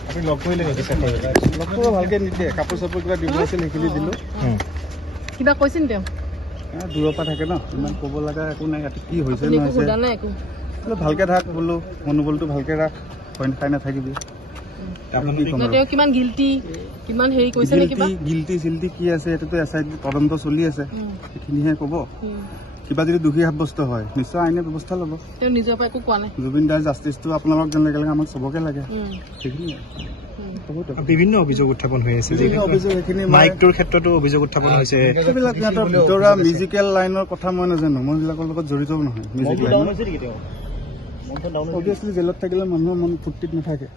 আপুনি লগ কৰিলে নেকি লগ কৰিব ভালকৈ নিদিয়ে কাপোৰ চাপোৰ কিবা দিব আছিল সেইখিনি দিলোঁ কিবা কৈছিল তেওঁ দূৰৰ পৰা থাকে ন ইমান ক'ব লগা একো নাই ইয়াতে কি হৈছে একো ভালকৈ থাক বোলো মনোবলটো ভালকৈ ৰাখ পইণ্ট খাই নাথাকিবি কিমান গিল্টি কিমান হেৰি কৈছে নেকি গিল্টি চিল্টি কি আছে এইটোতো এছআইটি তদন্ত চলি আছে সেইখিনিহে ক'ব কিবা যদি দোষী সাব্যস্ত হয় নিশ্চয় আইনে ব্যৱস্থা ল'ব তেওঁ নিজৰ পৰা একো কোৱা নাই জুবিন দাৰ জাষ্টিছটো আপোনালোকক যেনেকৈ লাগে আমাক চবকে লাগে সেইখিনিয়ে বিভিন্ন অভিযোগ উত্থাপন হৈ আছে মাইকটোৰ ক্ষেত্ৰতো অভিযোগ উত্থাপন হৈছে এইবিলাক সিহঁতৰ ভিতৰুৱা মিউজিকেল লাইনৰ কথা মই নাজানো মই এইবিলাকৰ লগত জড়িতও নহয় মিউজিক লাইন অভিয়াছলি জেলত থাকিলে মানুহৰ মন ফূৰ্তিত নাথাকে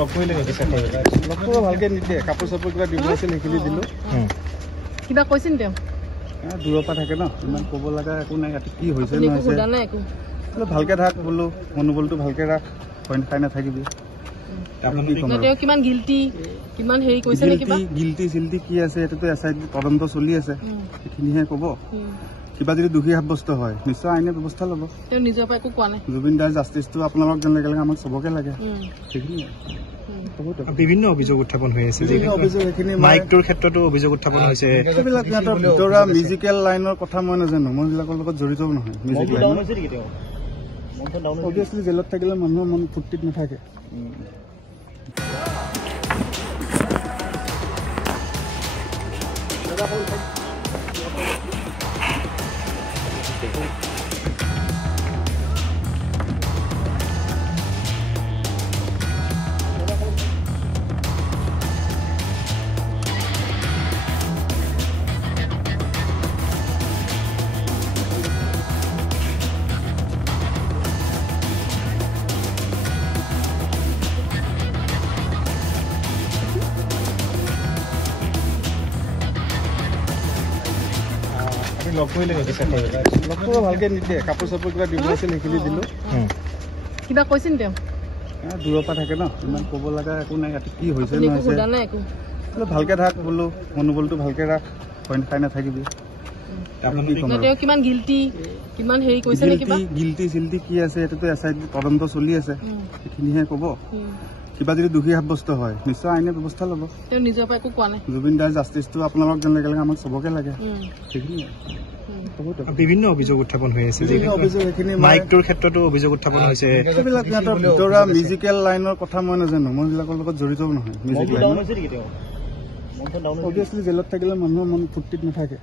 লগ কৰিলে নেকি লগ কৰিব ভালকৈ নিদিয়ে কাপোৰ চাপোৰ কিবা দিব আছিল সেইখিনি দিলোঁ কিবা কৈছিল তেওঁ দূৰৰ পৰা থাকে ন ইমান ক'ব লগা একো নাই ইয়াতে কি হৈছে ভালকৈ থাক বোলো মনোবলটো ভালকৈ ৰাখ পইণ্ট খাই নাথাকিবি কিমান গিল্টি কিমান হেৰি কৈছে নেকি গিল্টি চিল্টি কি আছে এইটোতো এছআইটি তদন্ত চলি আছে সেইখিনিহে ক'ব কিবা যদি দোষী সাব্যস্ত হয় নিশ্চয় আইনে ব্যৱস্থা ল'ব তেওঁ নিজৰ পৰা একো কোৱা নাই জুবিন দাৰ জাষ্টিছটো আপোনালোকক যেনেকৈ লাগে আমাক চবকে লাগে সেইখিনিয়ে বিভিন্ন অভিযোগ উত্থাপন হৈ আছে অভিযোগ সেইখিনি মাইকটোৰ ক্ষেত্ৰতো অভিযোগ উত্থাপন হৈছে এইবিলাক সিহঁতৰ ভিতৰুৱা মিউজিকেল লাইনৰ কথা মই নাজানো মই এইবিলাকৰ লগত জড়িতও নহয় মিউজিক লাইন অভিয়াছলি জেলত থাকিলে মানুহৰ মন ফূৰ্তিত নাথাকে লগ কৰিলে নেকি লগ কৰিব ভালকৈ নিদিয়ে কাপোৰ চাপোৰ কিবা দিব আছিল সেইখিনি দিলোঁ কিবা কৈছিল তেওঁ দূৰৰ পৰা থাকে ন ইমান ক'ব লগা একো নাই ইয়াতে কি হৈছে ভালকৈ থাক বোলো মনোবলটো ভালকৈ ৰাখ পইণ্ট খাই নাথাকিবি কিমান গিল্টি কিমান হেৰি কৈছে নেকি গিল্টি চিল্টি কি আছে এইটোতো এছআইটি তদন্ত চলি আছে সেইখিনিহে ক'ব কিবা যদি দোষী সাব্যস্ত হয় নিশ্চয় আইনে ব্যৱস্থা ল'ব তেওঁ নিজৰ পৰা একো কোৱা নাই জুবিন দাৰ জাষ্টিছটো আপোনালোকক যেনেকৈ লাগে আমাক চবকে লাগে সেইখিনিয়ে বিভিন্ন অভিযোগ উত্থাপন হৈ আছে অভিযোগ সেইখিনি মাইকটোৰ ক্ষেত্ৰতো অভিযোগ উত্থাপন হৈছে এইবিলাক সিহঁতৰ ভিতৰুৱা মিউজিকেল লাইনৰ কথা মই নাজানো মই এইবিলাকৰ লগত জড়িতও নহয় মিউজিক লাইন অভিয়াছলি জেলত থাকিলে মানুহৰ মন ফূৰ্তিত নাথাকে